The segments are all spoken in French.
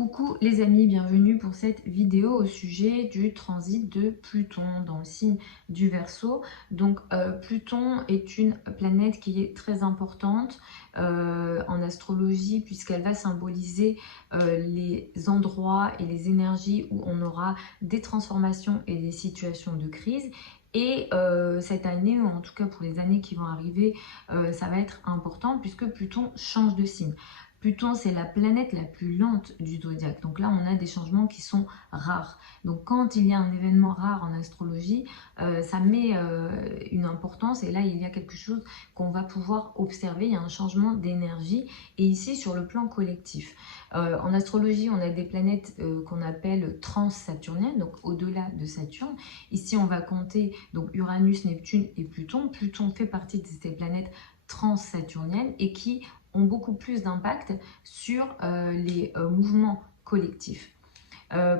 Coucou les amis, bienvenue pour cette vidéo au sujet du transit de Pluton dans le signe du Verseau. Donc Pluton est une planète qui est très importante en astrologie puisqu'elle va symboliser les endroits et les énergies où on aura des transformations et des situations de crise. Et cette année, ou en tout cas pour les années qui vont arriver, ça va être important puisque Pluton change de signe. Pluton, c'est la planète la plus lente du zodiaque. Donc là, on a des changements qui sont rares. Donc quand il y a un événement rare en astrologie, ça met une importance. Et là, il y a quelque chose qu'on va pouvoir observer. Il y a un changement d'énergie. Et ici, sur le plan collectif. En astrologie, on a des planètes qu'on appelle transsaturniennes, donc au-delà de Saturne. Ici, on va compter donc Uranus, Neptune et Pluton. Pluton fait partie de ces planètes transsaturniennes et qui ont beaucoup plus d'impact sur les mouvements collectifs.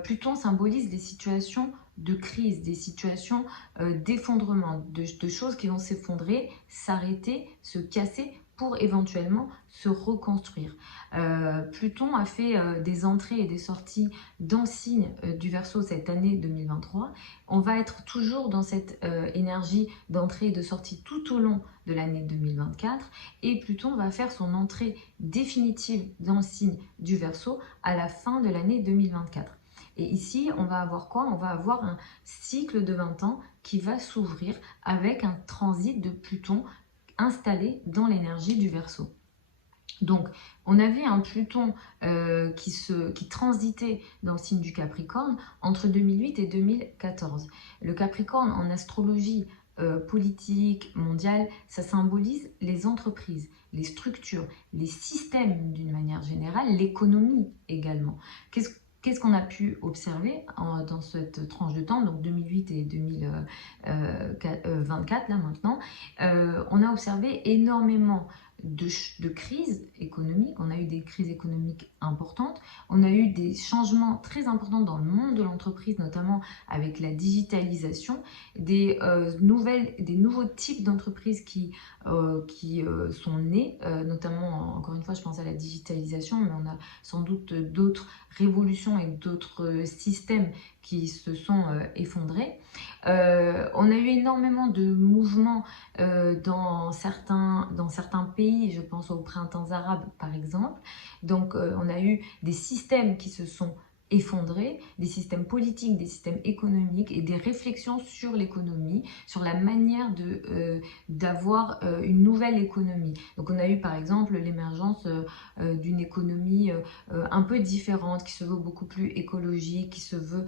Pluton symbolise des situations de crise, des situations d'effondrement, de choses qui vont s'effondrer, s'arrêter, se casser pour éventuellement se reconstruire. Pluton a fait des entrées et des sorties dans le signe du Verseau cette année 2023. On va être toujours dans cette énergie d'entrée et de sortie tout au long de l'année 2024 et Pluton va faire son entrée définitive dans le signe du Verseau à la fin de l'année 2024. Et ici, on va avoir quoi? On va avoir un cycle de 20 ans qui va s'ouvrir avec un transit de Pluton installé dans l'énergie du Verseau. Donc, on avait un Pluton qui transitait dans le signe du Capricorne entre 2008 et 2014. Le Capricorne, en astrologie politique, mondiale, ça symbolise les entreprises, les structures, les systèmes d'une manière générale, l'économie également. Qu'est-ce qu'on a pu observer dans cette tranche de temps, donc 2008 et 2024, là maintenant, on a observé énormément de crises économiques, on a eu des crises économiques importantes, on a eu des changements très importants dans le monde de l'entreprise, notamment avec la digitalisation, des nouveaux types d'entreprises qui sont nées, notamment, encore une fois, je pense à la digitalisation, mais on a sans doute d'autres révolutions et d'autres systèmes qui se sont effondrés. On a eu énormément de mouvements dans certains pays, je pense au printemps arabe par exemple. Donc on a eu des systèmes qui se sont effondrés, des systèmes politiques, des systèmes économiques et des réflexions sur l'économie, sur la manière d'avoir une nouvelle économie. Donc on a eu par exemple l'émergence d'une économie un peu différente, qui se veut beaucoup plus écologique, qui se veut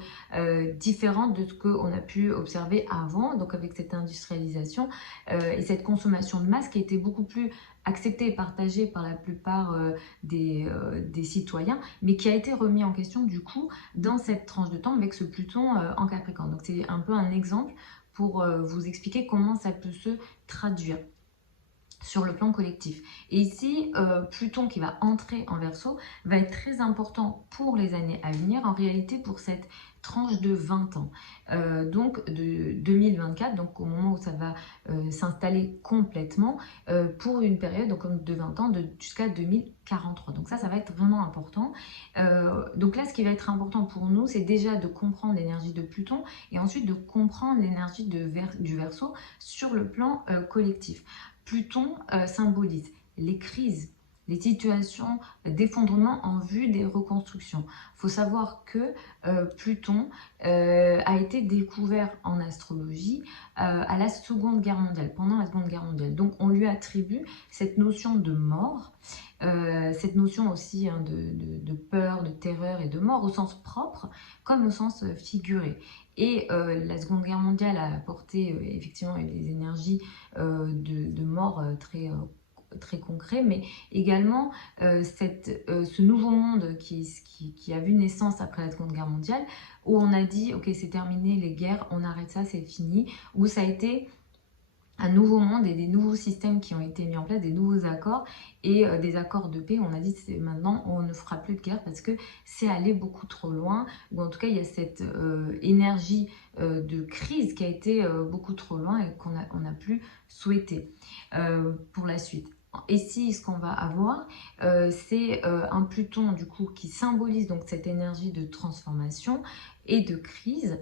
différente de ce qu'on a pu observer avant, donc avec cette industrialisation et cette consommation de masse qui était beaucoup plus acceptée et partagée par la plupart des citoyens, mais qui a été remis en question du coup dans cette tranche de temps avec ce Pluton en Capricorne. Donc c'est un peu un exemple pour vous expliquer comment ça peut se traduire sur le plan collectif. Et ici, Pluton qui va entrer en Verseau va être très important pour les années à venir, en réalité pour cette tranche de 20 ans, donc de 2024, donc au moment où ça va s'installer complètement, pour une période donc, de 20 ans jusqu'à 2043. Donc ça va être vraiment important. Donc là, ce qui va être important pour nous, c'est déjà de comprendre l'énergie de Pluton et ensuite de comprendre l'énergie du Verseau sur le plan collectif. Pluton symbolise les crises, les situations d'effondrement en vue des reconstructions. Il faut savoir que Pluton a été découvert en astrologie à la Seconde Guerre mondiale, pendant la Seconde Guerre mondiale. Donc on lui attribue cette notion de mort, cette notion aussi hein, de peur, de terreur et de mort au sens propre comme au sens figuré. Et la Seconde Guerre mondiale a apporté effectivement des énergies de mort très concret, mais également ce nouveau monde qui a vu naissance après la Seconde Guerre mondiale, où on a dit, ok, c'est terminé les guerres, on arrête ça, c'est fini, où ça a été un nouveau monde et des nouveaux systèmes qui ont été mis en place, des nouveaux accords et des accords de paix. On a dit maintenant on ne fera plus de guerre parce que c'est allé beaucoup trop loin, ou en tout cas il y a cette énergie de crise qui a été beaucoup trop loin et qu'on n'a plus souhaité pour la suite. Ici, ce qu'on va avoir, c'est un Pluton du coup qui symbolise donc cette énergie de transformation et de crise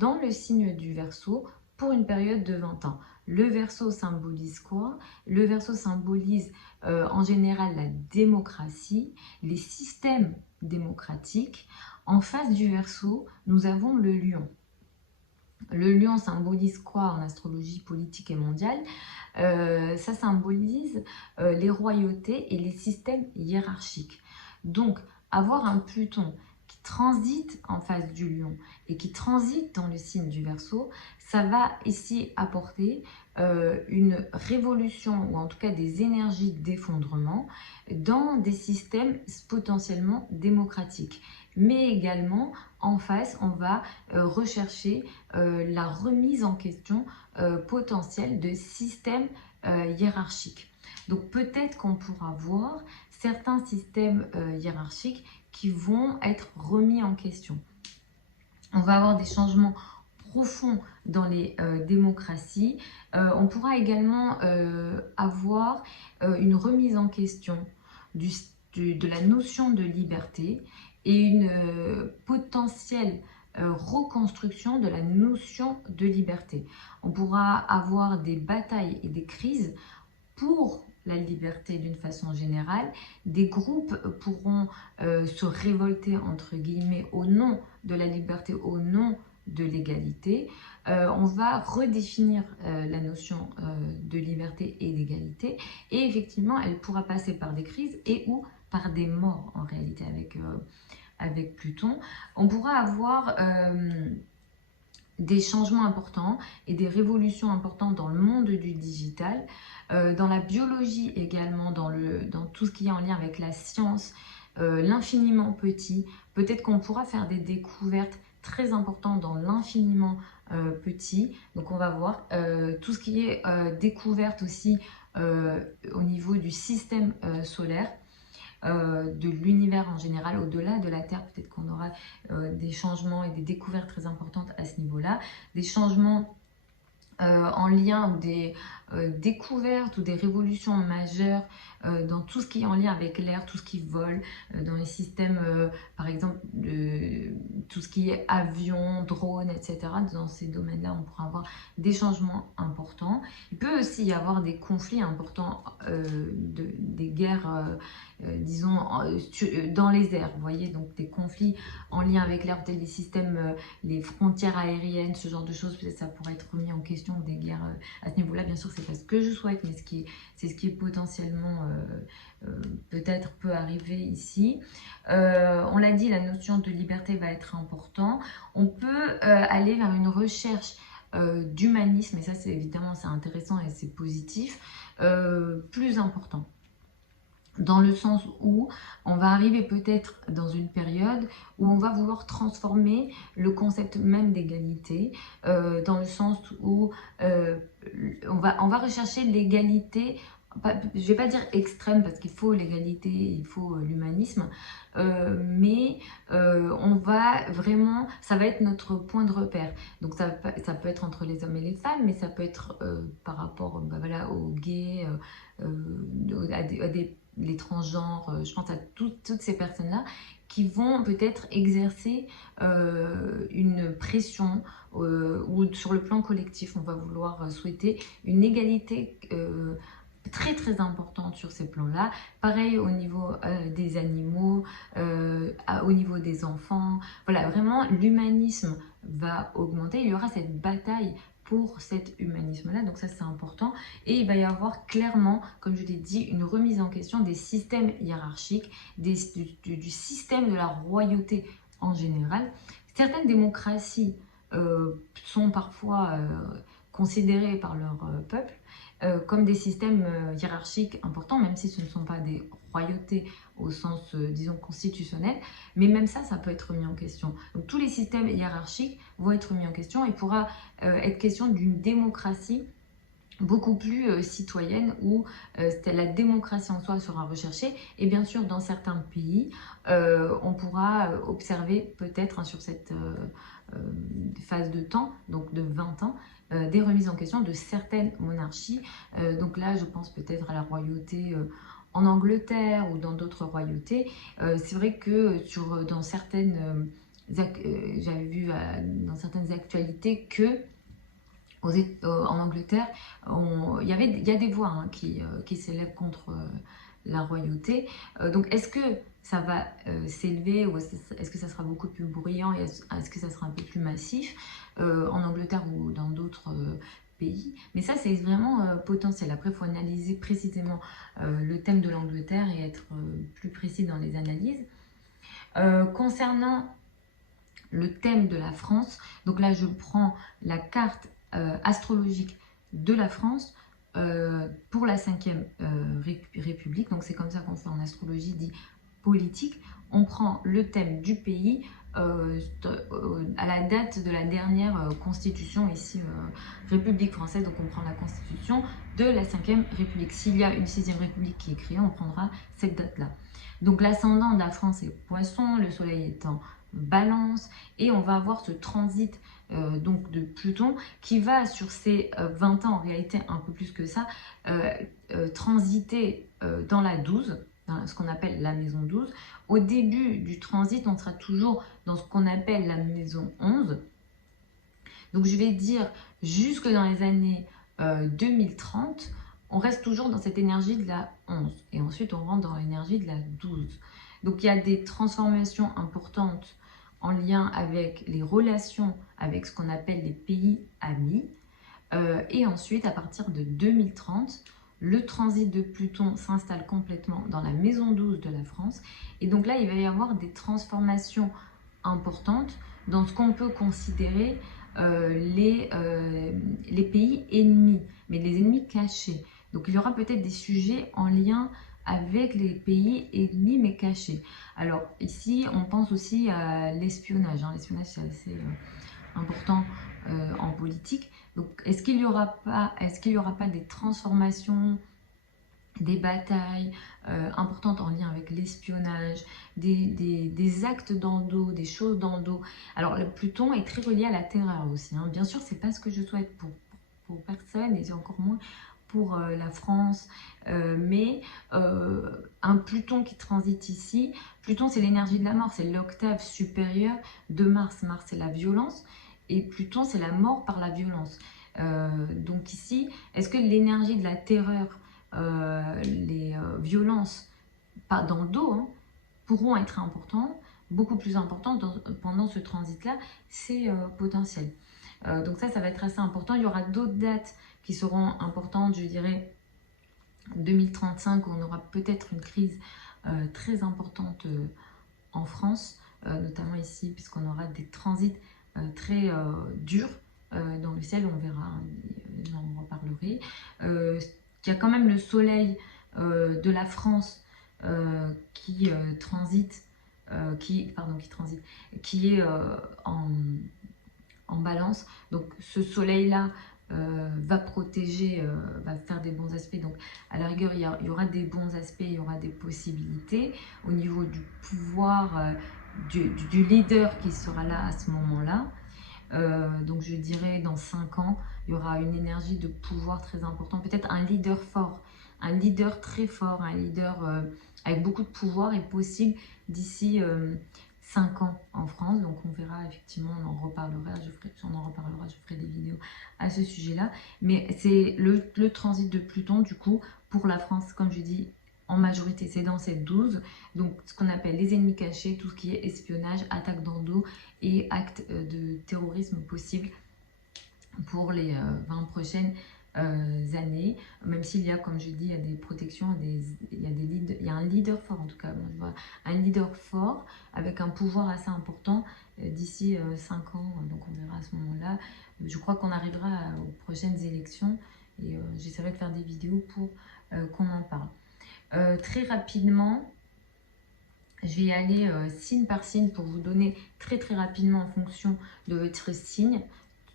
dans le signe du Verseau pour une période de 20 ans. Le Verseau symbolise quoi? Le Verseau symbolise en général la démocratie, les systèmes démocratiques. En face du Verseau, nous avons le Lion. Le lion symbolise quoi en astrologie politique et mondiale? Ça symbolise les royautés et les systèmes hiérarchiques. Donc, avoir un Pluton qui transite en face du lion et qui transite dans le signe du Verseau, ça va ici apporter une révolution ou en tout cas des énergies d'effondrement dans des systèmes potentiellement démocratiques. Mais également, en face, on va rechercher la remise en question potentielle de systèmes hiérarchiques. Donc peut-être qu'on pourra voir certains systèmes hiérarchiques qui vont être remis en question. On va avoir des changements profonds dans les démocraties. On pourra également avoir une remise en question de la notion de liberté et une potentielle reconstruction de la notion de liberté. On pourra avoir des batailles et des crises pour la liberté d'une façon générale. Des groupes pourront se révolter entre guillemets au nom de la liberté, au nom de l'égalité. On va redéfinir la notion de liberté et d'égalité et effectivement elle pourra passer par des crises et ou par des morts en réalité avec Pluton. On pourra avoir des changements importants et des révolutions importantes dans le monde du digital, dans la biologie également, dans tout ce qui est en lien avec la science, l'infiniment petit. Peut-être qu'on pourra faire des découvertes très importantes dans l'infiniment petit. Donc on va voir tout ce qui est découverte aussi au niveau du système solaire. De l'univers en général, au-delà de la Terre, peut-être qu'on aura des changements et des découvertes très importantes à ce niveau-là, des changements en lien ou des découvertes ou des révolutions majeures dans tout ce qui est en lien avec l'air, tout ce qui vole, dans les systèmes, par exemple, tout ce qui est avion, drone, etc. Dans ces domaines-là, on pourra avoir des changements importants. Il peut aussi y avoir des conflits importants, des guerres, disons, dans les airs, vous voyez, donc des conflits en lien avec l'air, peut-être les systèmes, les frontières aériennes, ce genre de choses, peut-être ça pourrait être remis en question, des guerres à ce niveau-là. Bien sûr, c'est pas ce que je souhaite, mais c'est ce qui est potentiellement peut-être peut arriver ici. On l'a dit, la notion de liberté va être importante. On peut aller vers une recherche d'humanisme, et ça c'est évidemment c'est intéressant et c'est positif, plus important. Dans le sens où on va arriver peut-être dans une période où on va vouloir transformer le concept même d'égalité, dans le sens où on va rechercher l'égalité, je ne vais pas dire extrême parce qu'il faut l'égalité, il faut l'humanisme, mais on va vraiment, ça va être notre point de repère. Donc ça peut être entre les hommes et les femmes, mais ça peut être par rapport voilà, aux gays, à les transgenres, je pense à toutes ces personnes-là qui vont peut-être exercer une pression ou sur le plan collectif, on va vouloir souhaiter une égalité très très importante sur ces plans-là. Pareil au niveau des animaux, au niveau des enfants. Voilà, vraiment l'humanisme va augmenter. Il y aura cette bataille pour cet humanisme-là, donc ça c'est important. Et il va y avoir clairement, comme je l'ai dit, une remise en question des systèmes hiérarchiques, du système de la royauté en général. Certaines démocraties sont parfois considérées par leur peuple comme des systèmes hiérarchiques importants, même si ce ne sont pas des royautés au sens, disons, constitutionnel, mais même ça peut être mis en question. Donc tous les systèmes hiérarchiques vont être mis en question. Il pourra être question d'une démocratie beaucoup plus citoyenne, où la démocratie en soi sera recherchée. Et bien sûr, dans certains pays, on pourra observer peut-être sur cette phase de temps, donc de 20 ans, des remises en question de certaines monarchies. Donc là, je pense peut-être à la royauté en Angleterre ou dans d'autres royautés. C'est vrai que dans certaines... j'avais vu dans certaines actualités que en Angleterre, il y a des voix hein, qui s'élèvent contre la royauté. Donc est-ce que ça va s'élever, ou est-ce que ça sera beaucoup plus bruyant, et est-ce que ça sera un peu plus massif en Angleterre ou dans d'autres pays? Mais ça, c'est vraiment potentiel. Après, il faut analyser précisément le thème de l'Angleterre et être plus précis dans les analyses. Concernant le thème de la France, donc là je prends la carte astrologique de la France pour la 5e République, donc c'est comme ça qu'on fait en astrologie dit politique. On prend le thème du pays à la date de la dernière constitution ici République française, donc on prend la constitution de la 5e République. S'il y a une 6e République qui est créée, on prendra cette date-là. Donc l'ascendant de la France est Poisson, le soleil est en Balance, et on va avoir ce transit donc de Pluton qui va sur ces 20 ans, en réalité un peu plus que ça, transiter dans la 12, dans ce qu'on appelle la maison 12. Au début du transit, on sera toujours dans ce qu'on appelle la maison 11. Donc je vais dire jusque dans les années 2030, on reste toujours dans cette énergie de la 11. Et ensuite, on rentre dans l'énergie de la 12. Donc il y a des transformations importantes en lien avec les relations avec ce qu'on appelle les pays amis. Et ensuite, à partir de 2030, le transit de Pluton s'installe complètement dans la maison 12 de la France. Et donc là, il va y avoir des transformations importantes dans ce qu'on peut considérer les pays ennemis, mais les ennemis cachés. Donc il y aura peut-être des sujets en lien avec les pays ennemis mais cachés. Alors ici, on pense aussi à l'espionnage. Hein. L'espionnage, c'est assez important en politique. Donc est-ce qu'il n'y aura pas des transformations, des batailles importantes en lien avec l'espionnage, des actes dans le dos, des choses dans le dos? Alors le Pluton est très relié à la terreur aussi. Hein. Bien sûr, c'est pas ce que je souhaite pour personne, et encore moins pour la France, mais un Pluton qui transite ici, Pluton c'est l'énergie de la mort, c'est l'octave supérieure de Mars. Mars c'est la violence, et Pluton c'est la mort par la violence. Donc ici, est-ce que l'énergie de la terreur, les violences dans le dos, hein, pourront être importantes, beaucoup plus importantes pendant ce transit-là? C'est potentiel. Donc ça va être assez important. Il y aura d'autres dates qui seront importantes, je dirais 2035, où on aura peut-être une crise très importante en France, notamment ici, puisqu'on aura des transits très durs dans le ciel, on verra, j'en reparlerai. Il y a quand même le soleil de la France qui transite, qui est en balance. Donc ce soleil-là va protéger, va faire des bons aspects. Donc à la rigueur, il y aura des bons aspects, il y aura des possibilités au niveau du pouvoir du leader qui sera là à ce moment-là. Donc je dirais dans 5 ans, il y aura une énergie de pouvoir très importante, peut-être un leader fort, un leader très fort, un leader avec beaucoup de pouvoir est possible d'ici 5 ans en France. Donc on verra, effectivement, on en reparlera, je ferai des vidéos à ce sujet-là. Mais c'est le transit de Pluton, du coup, pour la France, comme je dis, en majorité, c'est dans cette 12. Donc ce qu'on appelle les ennemis cachés, tout ce qui est espionnage, attaque dans le dos et actes de terrorisme possibles pour les 20 prochaines années, même s'il y a, comme je dis, il y a des protections, il y a un leader fort, en tout cas, je vois un leader fort avec un pouvoir assez important d'ici 5 ans, donc on verra à ce moment-là. Je crois qu'on arrivera aux prochaines élections, et j'essaierai de faire des vidéos pour qu'on en parle. Très rapidement, je vais y aller signe par signe pour vous donner très rapidement, en fonction de votre signe,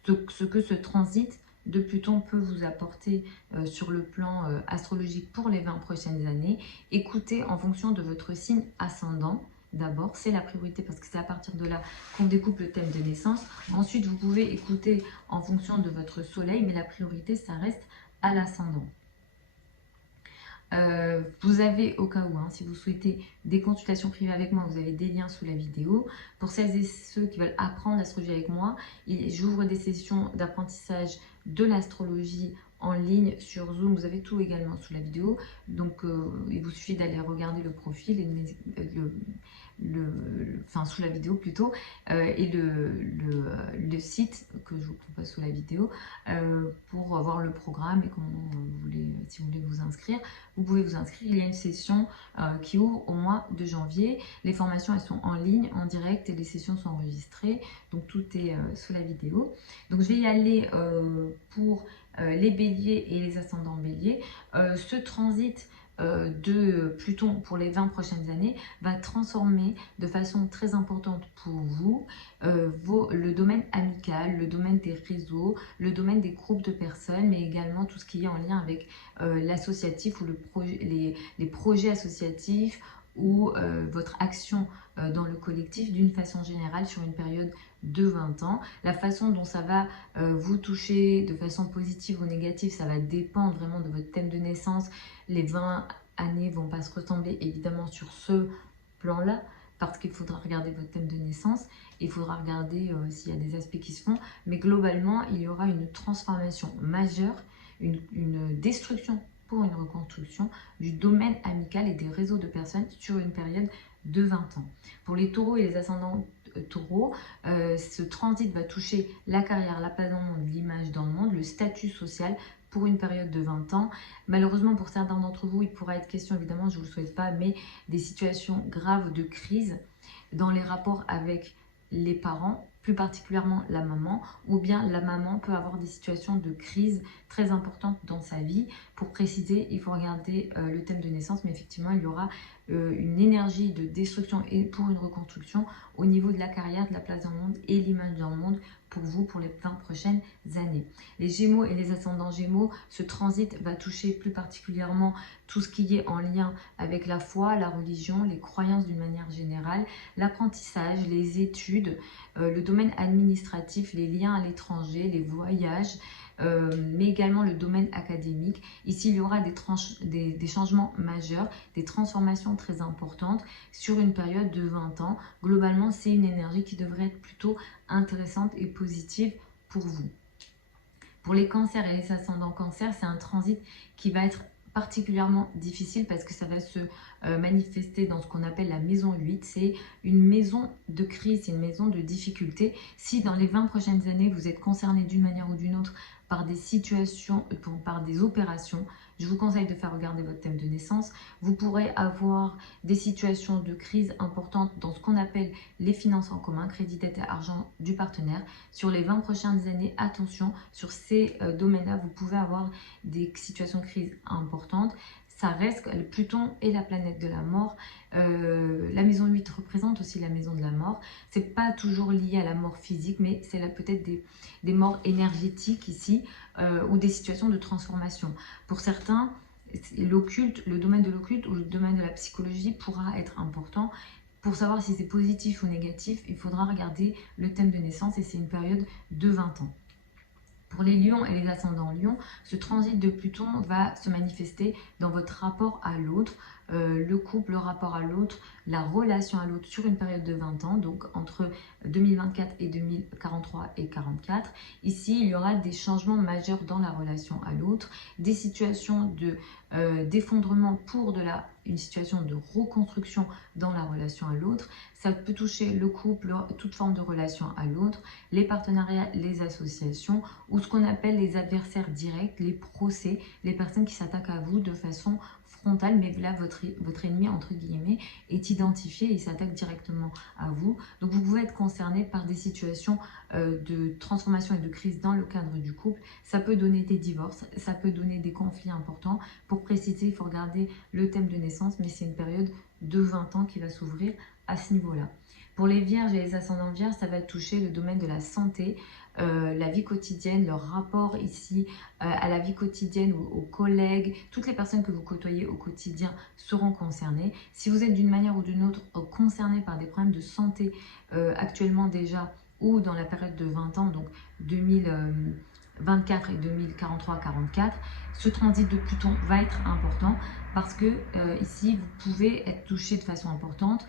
ce que ce transit de Pluton peut vous apporter sur le plan astrologique pour les 20 prochaines années. Écoutez en fonction de votre signe ascendant. D'abord, c'est la priorité parce que c'est à partir de là qu'on découpe le thème de naissance. Ensuite, vous pouvez écouter en fonction de votre soleil, mais la priorité, ça reste à l'ascendant. Vous avez, au cas où, hein, si vous souhaitez des consultations privées avec moi, vous avez des liens sous la vidéo. Pour celles et ceux qui veulent apprendre l'astrologie avec moi, j'ouvre des sessions d'apprentissage de l'astrologie en ligne sur Zoom. Vous avez tout également sous la vidéo. Donc, il vous suffit d'aller regarder le profil et sous la vidéo plutôt, et le site que je vous propose sous la vidéo pour voir le programme et comment vous voulez, si vous voulez vous inscrire. Vous pouvez vous inscrire, il y a une session qui ouvre au mois de janvier. Les formations, elles sont en ligne, en direct et les sessions sont enregistrées. Donc tout est sous la vidéo. Donc je vais y aller pour les béliers et les ascendants béliers. Ce transit de Pluton pour les 20 prochaines années va transformer de façon très importante pour vous le domaine amical, le domaine des réseaux, le domaine des groupes de personnes, mais également tout ce qui est en lien avec l'associatif ou les projets associatifs ou votre action dans le collectif d'une façon générale sur une période de 20 ans. La façon dont ça va vous toucher de façon positive ou négative, ça va dépendre vraiment de votre thème de naissance. Les 20 années ne vont pas se ressembler évidemment sur ce plan-là, parce qu'il faudra regarder votre thème de naissance, il faudra regarder s'il y a des aspects qui se font, mais globalement, il y aura une transformation majeure, une destruction pour une reconstruction du domaine amical et des réseaux de personnes sur une période de 20 ans. Pour les taureaux et les ascendants taureaux, ce transit va toucher la carrière, la place dans le monde, l'image dans le monde, le statut social pour une période de 20 ans. Malheureusement, pour certains d'entre vous, il pourra être question, évidemment, je ne vous le souhaite pas, mais des situations graves de crise dans les rapports avec les parents, plus particulièrement la maman, ou bien la maman peut avoir des situations de crise très importantes dans sa vie. Pour préciser, il faut regarder le thème de naissance, mais effectivement, il y aura une énergie de destruction et pour une reconstruction au niveau de la carrière, de la place dans le monde et l'image dans le monde pour vous pour les 20 prochaines années. Les Gémeaux et les ascendants Gémeaux, ce transit va toucher plus particulièrement tout ce qui est en lien avec la foi, la religion, les croyances d'une manière générale, l'apprentissage, les études, le domaine administratif, les liens à l'étranger, les voyages, mais également le domaine académique. Ici, il y aura des changements majeurs, des transformations très importantes sur une période de 20 ans. Globalement, c'est une énergie qui devrait être plutôt intéressante et positive pour vous. Pour les cancers et les ascendants cancers, c'est un transit qui va être particulièrement difficile parce que ça va se manifester dans ce qu'on appelle la maison 8. C'est une maison de crise, c'est une maison de difficulté. Si dans les 20 prochaines années, vous êtes concerné d'une manière ou d'une autre par des situations, par des opérations, je vous conseille de faire regarder votre thème de naissance. Vous pourrez avoir des situations de crise importantes dans ce qu'on appelle les finances en commun, crédit, dette et argent du partenaire. Sur les 20 prochaines années, attention, sur ces domaines-là, vous pouvez avoir des situations de crise importantes. Ça reste, Pluton est la planète de la mort. La maison 8 représente aussi la maison de la mort. C'est pas toujours lié à la mort physique, mais c'est peut-être des morts énergétiques ici ou des situations de transformation. Pour certains, l'occulte, le domaine de l'occulte ou le domaine de la psychologie pourra être important. Pour savoir si c'est positif ou négatif, il faudra regarder le thème de naissance et c'est une période de 20 ans. Pour les lions et les ascendants lions, ce transit de Pluton va se manifester dans votre rapport à l'autre, le couple, le rapport à l'autre, la relation à l'autre sur une période de 20 ans, donc entre 2024 et 2043 et 44. Ici, il y aura des changements majeurs dans la relation à l'autre, des situations d'effondrement pour une situation de reconstruction dans la relation à l'autre. Ça peut toucher le couple, toute forme de relation à l'autre, les partenariats, les associations, ou ce qu'on appelle les adversaires directs, les procès, les personnes qui s'attaquent à vous de façon frontale, mais là votre ennemi entre guillemets est identifié et s'attaque directement à vous. Donc vous pouvez être concerné par des situations de transformation et de crise dans le cadre du couple. Ça peut donner des divorces, ça peut donner des conflits importants. Pour préciser, il faut regarder le thème de naissance, mais c'est une période de 20 ans qui va s'ouvrir à ce niveau-là. Pour les vierges et les ascendants vierges, ça va toucher le domaine de la santé, la vie quotidienne, leur rapport ici à la vie quotidienne, aux collègues. Toutes les personnes que vous côtoyez au quotidien seront concernées. Si vous êtes d'une manière ou d'une autre concerné par des problèmes de santé actuellement déjà, ou dans la période de 20 ans, donc 2024 et 2043-44, ce transit de Pluton va être important parce que ici, vous pouvez être touché de façon importante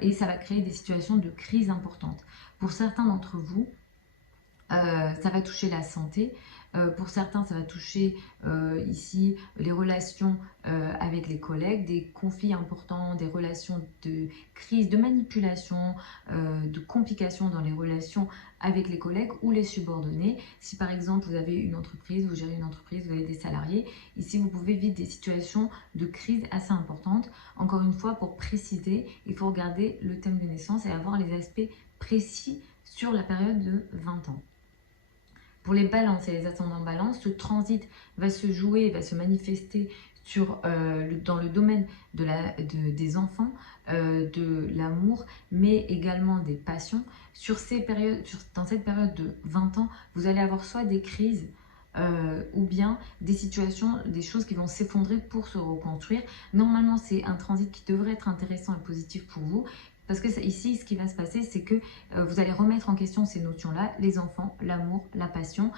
et ça va créer des situations de crise importantes. Pour certains d'entre vous, ça va toucher la santé. Pour certains, ça va toucher ici les relations avec les collègues, des conflits importants, des relations de crise, de manipulation, de complications dans les relations avec les collègues ou les subordonnés. Si par exemple vous avez une entreprise, vous gérez une entreprise, vous avez des salariés, ici vous pouvez vivre des situations de crise assez importantes. Encore une fois, pour préciser, il faut regarder le thème de naissance et avoir les aspects précis sur la période de 20 ans. Pour les balances et les ascendants balance, ce transit va se jouer, va se manifester dans le domaine des enfants, de l'amour, mais également des passions. Dans cette période de 20 ans, vous allez avoir soit des crises, ou bien des situations, des choses qui vont s'effondrer pour se reconstruire. Normalement, c'est un transit qui devrait être intéressant et positif pour vous. Parce que ici, ce qui va se passer, c'est que vous allez remettre en question ces notions-là, les enfants, l'amour, la passion.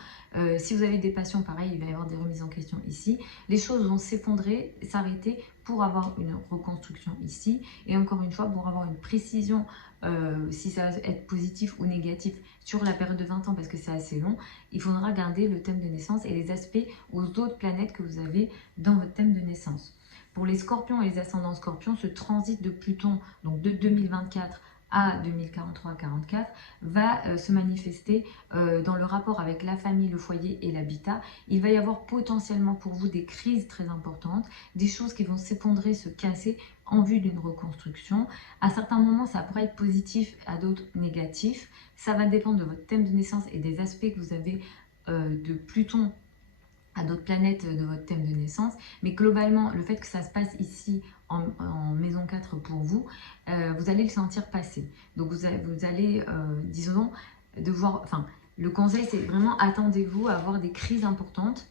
Si vous avez des passions, pareil, il va y avoir des remises en question ici. Les choses vont s'effondrer, s'arrêter pour avoir une reconstruction ici. Et encore une fois, pour avoir une précision, si ça va être positif ou négatif sur la période de 20 ans, parce que c'est assez long, il faudra garder le thème de naissance et les aspects aux autres planètes que vous avez dans votre thème de naissance. Pour les scorpions et les ascendants scorpions, ce transit de Pluton, donc de 2024 à 2043-44, va se manifester dans le rapport avec la famille, le foyer et l'habitat. Il va y avoir potentiellement pour vous des crises très importantes, des choses qui vont s'effondrer, se casser en vue d'une reconstruction. À certains moments, ça pourrait être positif, à d'autres négatif. Ça va dépendre de votre thème de naissance et des aspects que vous avez de Pluton à d'autres planètes de votre thème de naissance. Mais globalement, le fait que ça se passe ici en maison 4 pour vous, vous allez le sentir passer. Donc vous allez disons, devoir... Enfin, le conseil, c'est vraiment attendez-vous à avoir des crises importantes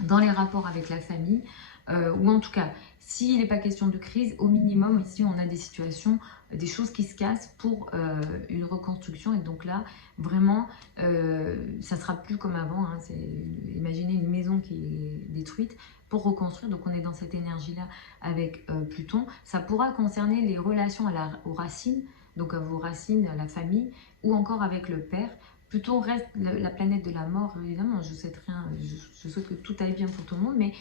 dans les rapports avec la famille, ou en tout cas, s'il n'est pas question de crise, au minimum, ici, on a des situations, des choses qui se cassent pour une reconstruction. Et donc là, vraiment, ça sera plus comme avant. Hein, imaginez une maison qui est détruite pour reconstruire. Donc on est dans cette énergie-là avec Pluton. Ça pourra concerner les relations aux racines, donc à vos racines, à la famille, ou encore avec le père. Pluton reste la planète de la mort, évidemment. Je souhaite que tout aille bien pour tout le monde, mais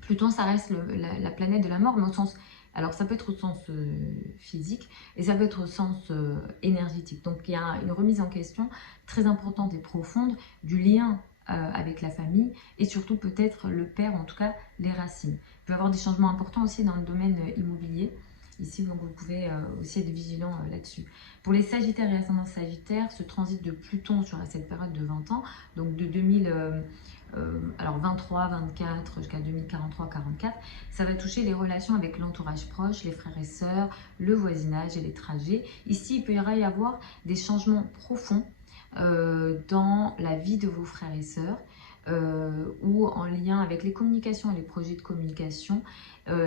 Pluton, ça reste la planète de la mort, mais au sens... Alors, ça peut être au sens physique et ça peut être au sens énergétique. Donc, il y a une remise en question très importante et profonde du lien avec la famille et surtout peut-être le père, en tout cas les racines. Il peut y avoir des changements importants aussi dans le domaine immobilier. Ici, donc vous pouvez aussi être vigilant là-dessus. Pour les Sagittaires et ascendants Sagittaires, ce transit de Pluton sur cette période de 20 ans, donc de 23, 24 jusqu'à 2043, 44, ça va toucher les relations avec l'entourage proche, les frères et sœurs, le voisinage et les trajets. Ici, il peut y avoir des changements profonds dans la vie de vos frères et sœurs, ou en lien avec les communications et les projets de communication.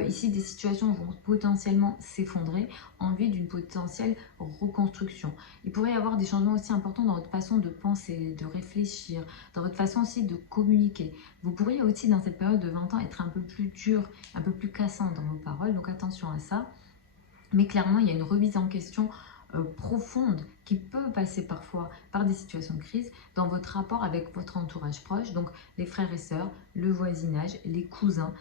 Ici, des situations vont potentiellement s'effondrer en vue d'une potentielle reconstruction. Il pourrait y avoir des changements aussi importants dans votre façon de penser, de réfléchir, dans votre façon aussi de communiquer. Vous pourriez aussi, dans cette période de 20 ans, être un peu plus dur, un peu plus cassant dans vos paroles, donc attention à ça. Mais clairement, il y a une remise en question profonde qui peut passer parfois par des situations de crise dans votre rapport avec votre entourage proche, donc les frères et sœurs, le voisinage, les cousins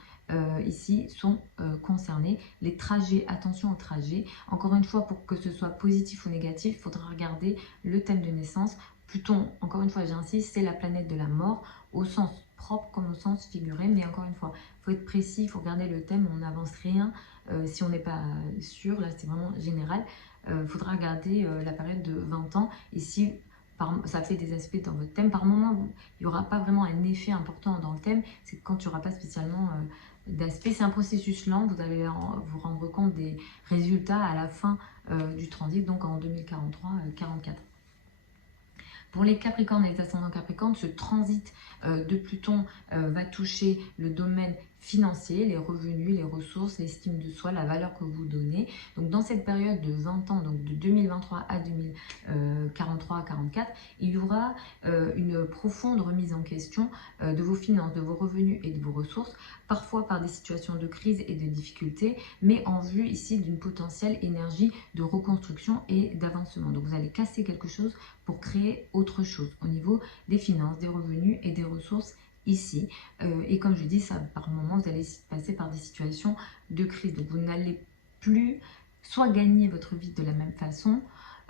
ici sont concernés. Les trajets, attention aux trajets. Encore une fois, pour que ce soit positif ou négatif, il faudra regarder le thème de naissance. Pluton, encore une fois, j'insiste, c'est la planète de la mort au sens propre comme au sens figuré, mais encore une fois, il faut être précis, il faut regarder le thème, on n'avance rien si on n'est pas sûr, là c'est vraiment général. Faudra regarder la période de 20 ans. Ici, ça fait des aspects dans votre thème. Par moment, il n'y aura pas vraiment un effet important dans le thème. C'est quand il n'y aura pas spécialement d'aspect. C'est un processus lent, vous allez vous rendre compte des résultats à la fin du transit, donc en 2043-44. Pour les Capricornes et les ascendants Capricornes, ce transit de Pluton va toucher le domaine financier, les revenus, les ressources, l'estime de soi, la valeur que vous donnez. Donc dans cette période de 20 ans, donc de 2023 à 2043-44, il y aura une profonde remise en question de vos finances, de vos revenus et de vos ressources, parfois par des situations de crise et de difficultés, mais en vue ici d'une potentielle énergie de reconstruction et d'avancement. Donc vous allez casser quelque chose pour créer autre chose au niveau des finances, des revenus et des ressources ici. Et comme je dis, ça, par moments, vous allez passer par des situations de crise. Donc vous n'allez plus soit gagner votre vie de la même façon,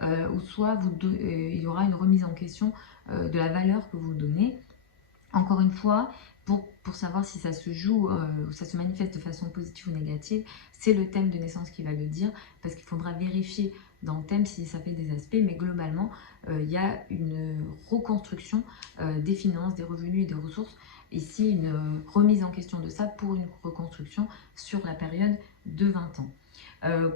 ou soit il y aura une remise en question de la valeur que vous donnez. Encore une fois, pour savoir si ça se joue ou ça se manifeste de façon positive ou négative, c'est le thème de naissance qui va le dire, parce qu'il faudra vérifier dans le thème si ça fait des aspects, mais globalement, il y a une reconstruction des finances, des revenus et des ressources. Ici, une remise en question de ça pour une reconstruction sur la période de 20 ans.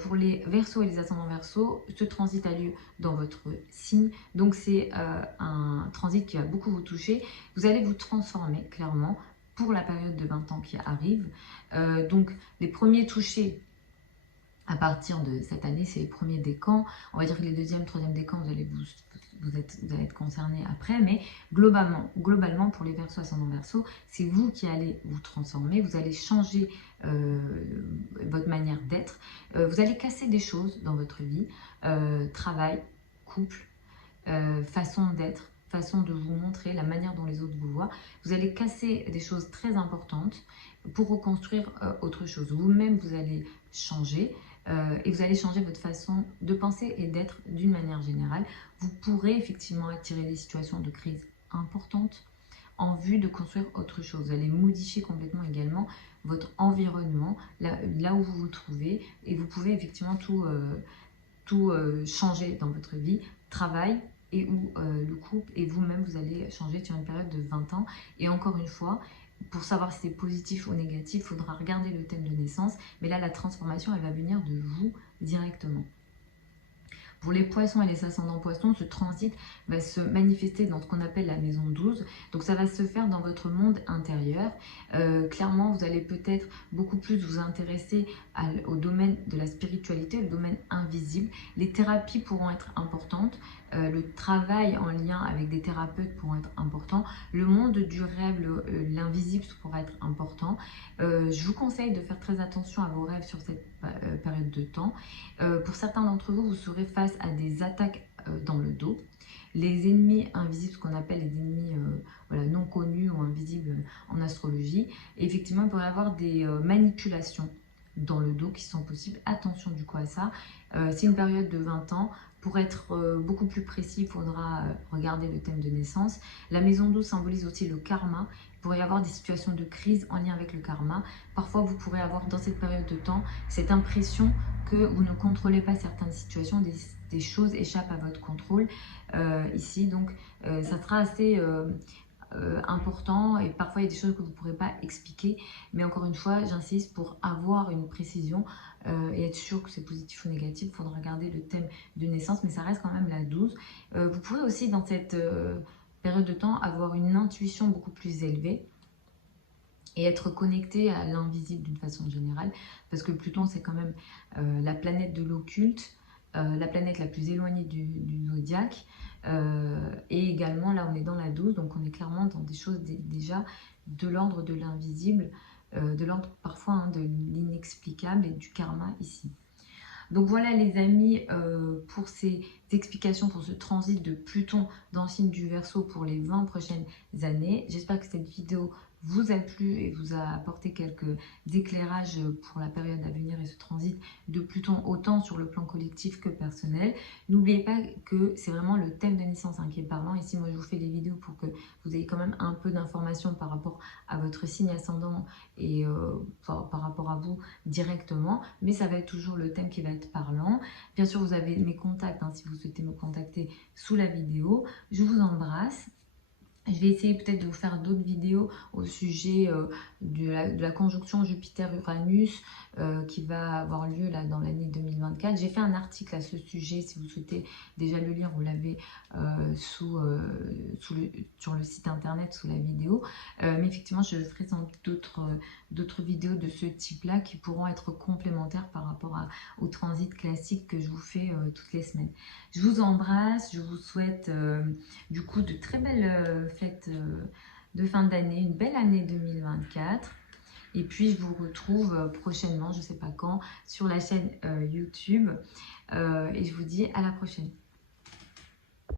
Pour les Verseaux et les ascendants Verseaux, ce transit a lieu dans votre signe, donc c'est un transit qui va beaucoup vous toucher. Vous allez vous transformer clairement pour la période de 20 ans qui arrive. Donc les premiers touchés à partir de cette année, c'est les premiers décans. On va dire que les deuxièmes, troisièmes décans, vous allez être concernés après. Mais globalement pour les Verseaux, ascendant Verseau, c'est vous qui allez vous transformer. Vous allez changer votre manière d'être. Vous allez casser des choses dans votre vie. Travail, couple, façon d'être, façon de vous montrer, la manière dont les autres vous voient. Vous allez casser des choses très importantes pour reconstruire autre chose. Vous-même, vous allez changer. Et vous allez changer votre façon de penser et d'être d'une manière générale. Vous pourrez effectivement attirer des situations de crise importantes en vue de construire autre chose. Vous allez modifier complètement également votre environnement, là où vous vous trouvez, et vous pouvez effectivement tout changer dans votre vie, travail et ou le couple, et vous-même vous allez changer sur une période de 20 ans. Et encore une fois, pour savoir si c'est positif ou négatif, il faudra regarder le thème de naissance. Mais là, la transformation, elle va venir de vous directement. Pour les poissons et les ascendants poissons, ce transit va se manifester dans ce qu'on appelle la maison 12. Donc ça va se faire dans votre monde intérieur. Clairement, vous allez peut-être beaucoup plus vous intéresser au domaine de la spiritualité, au domaine invisible. Les thérapies pourront être importantes. Le travail en lien avec des thérapeutes pourront être importants. Le monde du rêve, l'invisible pourra être important. Je vous conseille de faire très attention à vos rêves sur cette période de temps. Pour certains d'entre vous, vous serez face à des attaques dans le dos. Les ennemis invisibles, ce qu'on appelle les ennemis non connus ou invisibles en astrologie. Et effectivement, il pourrait y avoir des manipulations dans le dos qui sont possibles. Attention du coup à ça. C'est une période de 20 ans. Pour être beaucoup plus précis, il faudra regarder le thème de naissance. La maison 12 symbolise aussi le karma. Il pourrait y avoir des situations de crise en lien avec le karma. Parfois, vous pourrez avoir dans cette période de temps cette impression que vous ne contrôlez pas certaines situations, des choses échappent à votre contrôle ici. Donc, ça sera assez important, et parfois il y a des choses que vous ne pourrez pas expliquer. Mais encore une fois, j'insiste, pour avoir une précision et être sûr que c'est positif ou négatif, il faudra regarder le thème de naissance, mais ça reste quand même la 12. Vous pourrez aussi dans cette période de temps avoir une intuition beaucoup plus élevée et être connecté à l'invisible d'une façon générale, parce que Pluton c'est quand même la planète de l'occulte, la planète la plus éloignée du zodiaque, et également là on est dans la 12, donc on est clairement dans des choses déjà de l'ordre de l'invisible, de l'ordre parfois de l'inexplicable et du karma ici. Donc voilà les amis, pour ces explications, pour ce transit de Pluton dans le signe du Verseau pour les 20 prochaines années. J'espère que cette vidéo vous a plu et vous a apporté quelques éclairages pour la période à venir et ce transit de Pluton autant sur le plan collectif que personnel. N'oubliez pas que c'est vraiment le thème de naissance qui est parlant. Ici, moi, je vous fais des vidéos pour que vous ayez quand même un peu d'informations par rapport à votre signe ascendant et par rapport à vous directement. Mais ça va être toujours le thème qui va être parlant. Bien sûr, vous avez mes contacts si vous souhaitez me contacter sous la vidéo. Je vous embrasse. Je vais essayer peut-être de vous faire d'autres vidéos au sujet de la conjonction Jupiter-Uranus qui va avoir lieu là dans l'année 2024. J'ai fait un article à ce sujet, si vous souhaitez déjà le lire, vous l'avez sur le site internet sous la vidéo. Mais effectivement, je ferai sans doute d'autres vidéos de ce type-là qui pourront être complémentaires par rapport au transit classique que je vous fais toutes les semaines. Je vous embrasse, je vous souhaite du coup de très belles fêtes de fin d'année, une belle année 2024. Et puis je vous retrouve prochainement, je ne sais pas quand, sur la chaîne YouTube. Et je vous dis à la prochaine.